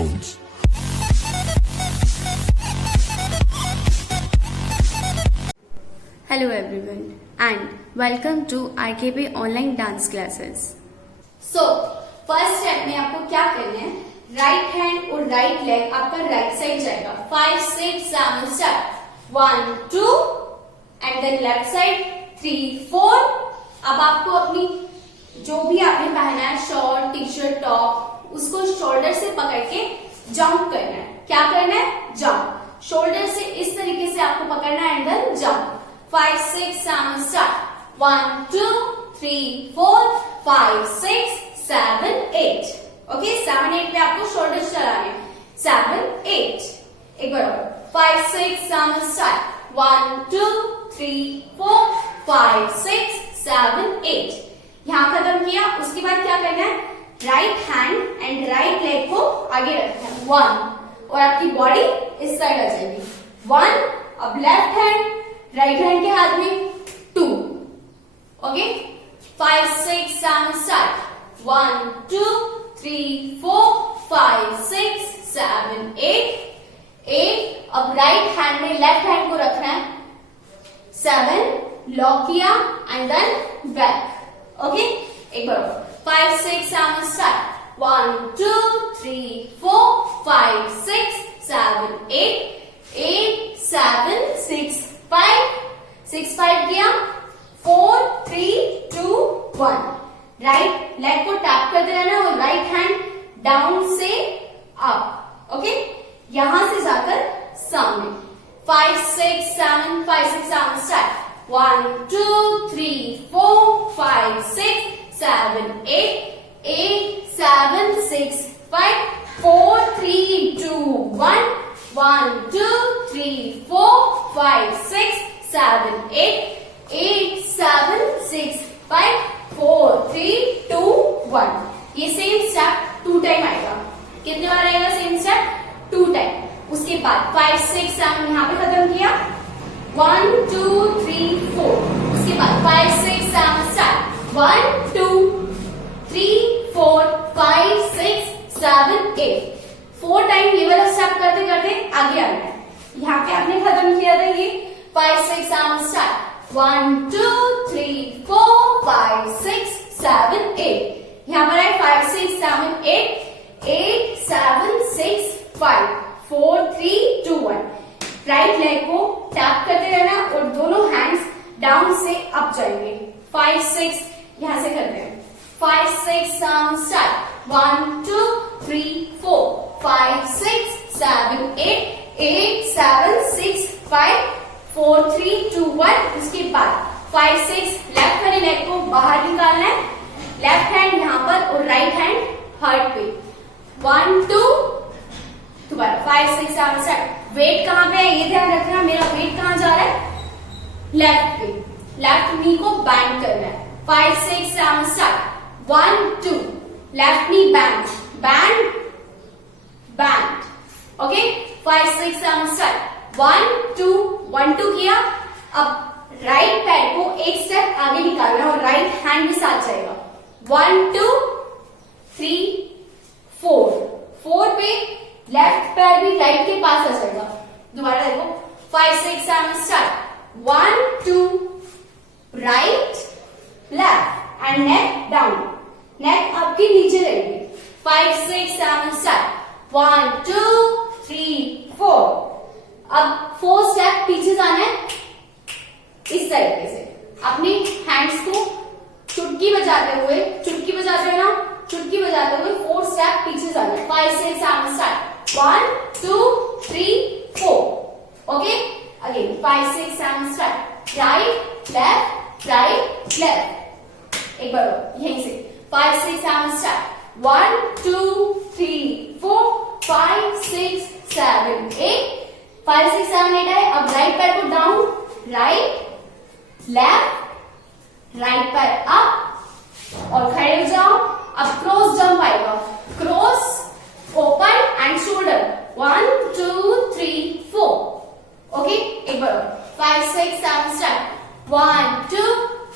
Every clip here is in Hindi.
sounds. Hello everyone and welcome to RKP online dance classes. So first step में आपको क्या करना है, राइट हैंड और राइट लेग आपका राइट साइड जाएगा. 5 6 7 step 1 2 and then left side 3 4. अब आपको अपनी जो भी आपने पहना है शॉर्ट टी शर्ट टॉप उसको शोल्डर से पकड़ के जंप करना है. क्या करना है? जंप. शोल्डर से इस तरीके से आपको पकड़ना है and then jump. 5 6 7 start. 1 2 3 4 5 6 7 8. Okay 7 8 पे आपको शोल्डर चलाने हैं. 7 8. एक बार 5 6 7 स्टार्ट. 1 2 3 4 5 6 7 8. यहां खत्म किया. उसके बाद क्या करना है, right hand and right leg को आगे रखना है. 1 और आपकी बॉडी इस साइड आ जाएगी. 1. अब लेफ्ट हैंड राइट हैंड के हाथ में 2. Okay 5 6 7 start. 1 2 3 4 5 6 7 8. अब राइट हैंड में लेफ्ट हैंड को रखना है. 7 लॉक किया एंड देन बैक. ओके एक बार 5 6 7 स्टार्ट. 1 2 3 4 5 6 7 8 7 6 5 6 5 किया. 4 3 2 1. राइट लेग को टैप करते रहना और राइट हैंड डाउन से अप. ओके यहां से जाकर सामने. 5 6 7 5 6 7 स्टार्ट. 1 2 3 4 5 6 7 8 7 6 5 4 3 2 1. 1 2 3 4 5 6 7 8 7 6 5 4 3 2 1. ये सेम स्टेप 2 टाइम आएगा. कितने बार आएगा सेम स्टेप? 2 टाइम. उसके बाद 5 6 7 यहां पे खत्म किया. 1 2 3 4. उसके बाद 5 6 7 स्टार्ट. 1 2 3 4 5 6 7 8. 4 टाइम ये वाला स्टेप करते करते आगे आना है. यहाँ पे आपने खत्म किया था ये. 5 6 7 स्टार्ट. 1 2 3 4 5 6 7 8. यहाँ पर है 5 6 7 8 7 6 5 4 3 2 1. राइट लेग को टैप करते रहना और दोनों हैंड्स डाउन से अप जाएंगे. 5 6 यहां से करते हैं. 5 6 7 स्टार्ट. 1 2 3 4 5 6 7 8 7 6 5 4 3 2 1. उसके बाद 5 6 लेफ्ट वाले लेग को बाहर निकालना है. लेफ्ट हैंड यहां पर और राइट हैंड हार्ट पे. 1 2 दोबारा 5 6 7 स्टार्ट. वेट कहां पे है ये ध्यान रखना. मेरा वेट कहां जा रहा है? लेफ्ट पे. लेफ्ट नी को बैंड करना है. 5 6 7 स्टार्ट. 1 2 लेफ्ट नी band band band. Okay 5 6 7 start. 1 2 1 2 किया. अब राइट पैर को एक स्टेप आगे निकालना है और राइट हैंड भी साथ जाएगा. 1 2 3 4. 4 पे लेफ्ट पैर भी राइट के पास आ जाएगा. दोबारा देखो 5 6 7 start. 1 2 right left and neck down. Neck आपकी नीचे रहेगी. 5 6 7 स्टार्ट. 1 2 3 4. अब 4 स्टेप पीछे जाना है इस तरीके से. अपने हैंड्स को चुटकी बजाते हुए चुटकी बजाते हुए 4 स्टेप पीछे जाना है. 5 6 7 start. 1 2 3 4. Okay again 5 6 7 start. Right left. एक बार यहीं से 5 6 7 स्टार्ट. 1 2 3 4 5 6 7 8. 5 6 7 8 है. अब राइट पैर को डाउन. राइट लेफ्ट राइट पैर अप और खड़े हो जाओ. अब क्रॉस जंप आएगा. Cross open and shoulder. 1 2 3 4. Okay एक बार 5 6 7 स्टार्ट. 1 2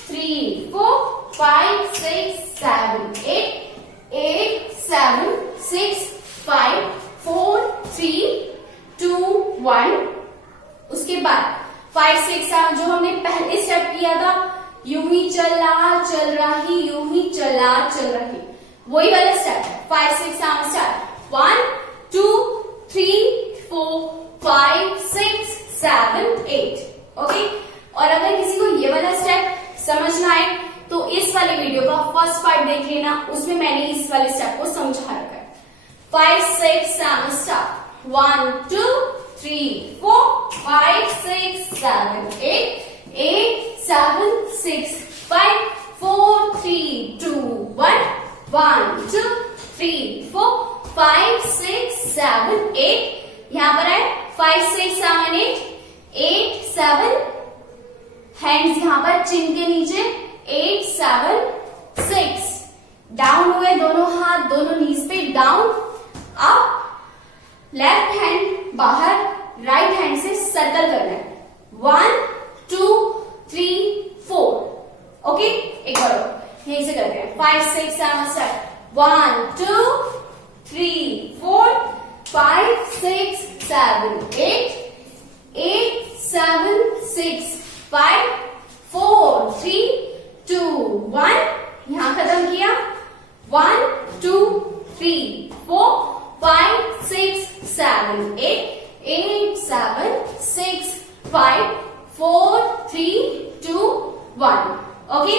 3 4 5 6 7 8 7 6 5 वही वाला स्टेप है। 5 6 7 स्टार्ट 1 2 3 4 5 6 7 8। ओके, और अगर किसी को ये वाला स्टेप समझ ना आए तो इस वाले वीडियो का फर्स्ट पार्ट देख लेना, उसमें मैंने इस वाले स्टेप को समझा रखा है। 5 6 7 स्टार्ट 1 2 3 4 5 6 7 8 8 7 6 5 4 3 2 1 1 2 3 4 5 6 7 8। यहां पर है 5 6 7 8 8 7, हैंड्स यहां पर चिन के नीचे 8 7 6, डाउन हुए दोनों हाथ दोनों नीज पे डाउन, अप, लेफ्ट हैंड बाहर, राइट हैंड से सर्कल करना है 1 2 3 4। ओके, एक बार यहीं से करते हैं 5 6 7 स्टार्ट 1 2 3 4 5 6 7 8 8 7 6 5 4 3 2 1। यहां खत्म किया 1 2 3 4 5 6 7 8 8 7 6 5 4 3 2 1। ओके,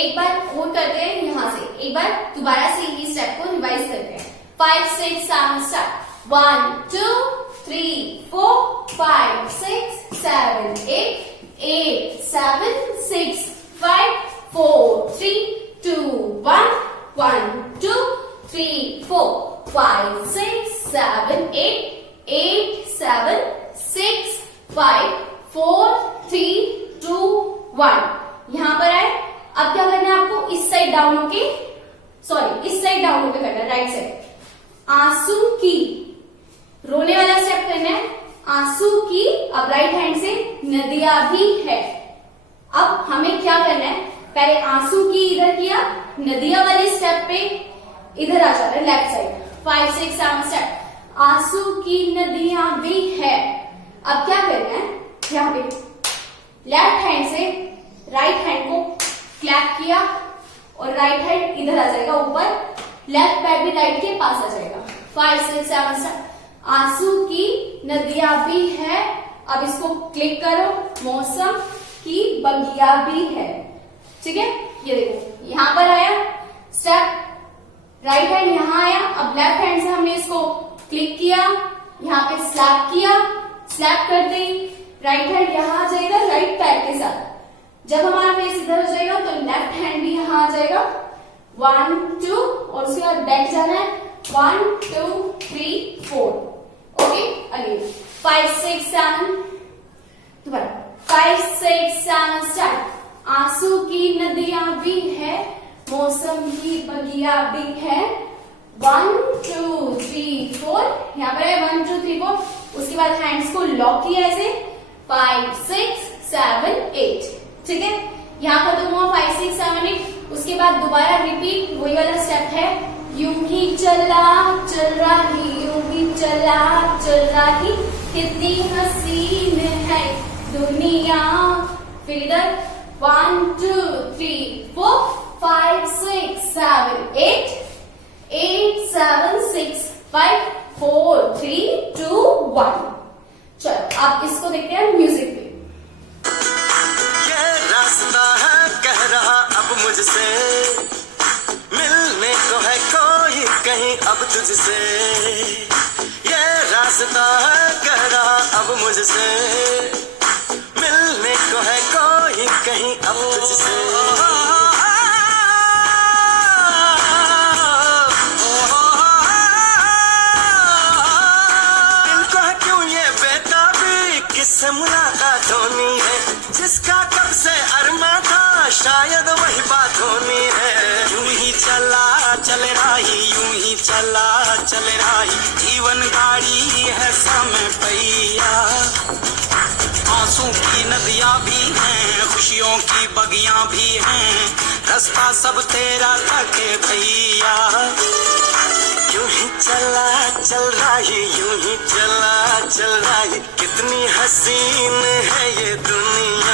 एक बार और करते हैं यहां से, एक बार दोबारा से इस स्टेप को रिवाइज करते हैं। 5 6 7 स्टार्ट 1 2 3 4 5 6 7 8 8 7 6 5 4 3 2 1 1 2 3 4 5 6 7 8 8 7 6 5 4 3 2 1। यहां पर है, अब क्या करना है आपको, इस साइड डाउन होके, सॉरी इस साइड डाउन होके करना है, राइट साइड। आंसू की, रोने वाला स्टेप करना है, आंसू की, अब राइट हैंड से नदियां भी है। अब हमें क्या करना है, पहले आंसू की इधर किया, नदियां वाले स्टेप पे इधर आ जाता है लेफ्ट साइड। 5 6 7 स्टेप आंसू की नदियां भी है। अब क्या करना है, यहाँ पे लेफ्ट हैंड से राइट हैंड को क्लैप किया और राइट हैंड इधर आ जाएगा ऊपर, लेफ्ट पैर भी राइट के पास आ जाएगा। 5 6 7 स्टार्ट आंसू की नदियां भी है। अब इसको क्लिक करो, मौसम की बगिया भी है। ठीक है, ये देखो यहां पर आया स्टेप, राइट हैंड यहां आया, अब लेफ्ट हैंड से हमने इसको क्लिक किया, यहां पे स्लैप किया, स्लैप करते ही राइट हैंड यहां आ जाएगा राइट पैर के साथ। जब हमारा फेस इधर हो जाएगा तो लेफ्ट हैंड भी यहां आ जाएगा 1 2, और उसके बाद बैक जाना है 1 2 3 4। ओके, अगेन 5 6 7, दोबारा 5 6 7 स्टार्ट आंसू की नदियां भी है, मौसम की बगिया भी है। 1 2 3 4, यहाँ पर है 1 2 3 4। उसके बाद हैंड्स को लॉक किया ऐसे 5 6 7 8। ठीक है, यहाँ खत्म हुआ 5 6 7 8। उसके बाद दोबारा रिपीट, वही वाला स्टेप है, यूं ही चला चल रही, यूं ही चला चल रही, कितनी हसीन है दुनिया। फिर इधर 1 2 3 4 5 6 7 8 8 7 6 5 4 3 2 1। चलो अब इसको देखते हैं म्यूजिक पे। ये रास्ता है कह रहा अब मुझसे, मिलने को है कोई कहीं अब तुझसे। ये रास्ता है कह रहा अब मुझसे, मिलने को है कोई कहीं अब तुझसे। किससे मुलाकात होनी है, जिसका कब से अरमा था शायद वही बात होनी है। यूं ही चला चल रही, यूं ही चला चल रही, जीवन गाड़ी है समय पैया। आंसू की नदियां भी हैं, खुशियों की बगियां भी हैं, रास्ता सब तेरा था के भैया। यूं ही चला चल रही, यूं ही चला चल रही, कितनी हसीन है ये दुनिया।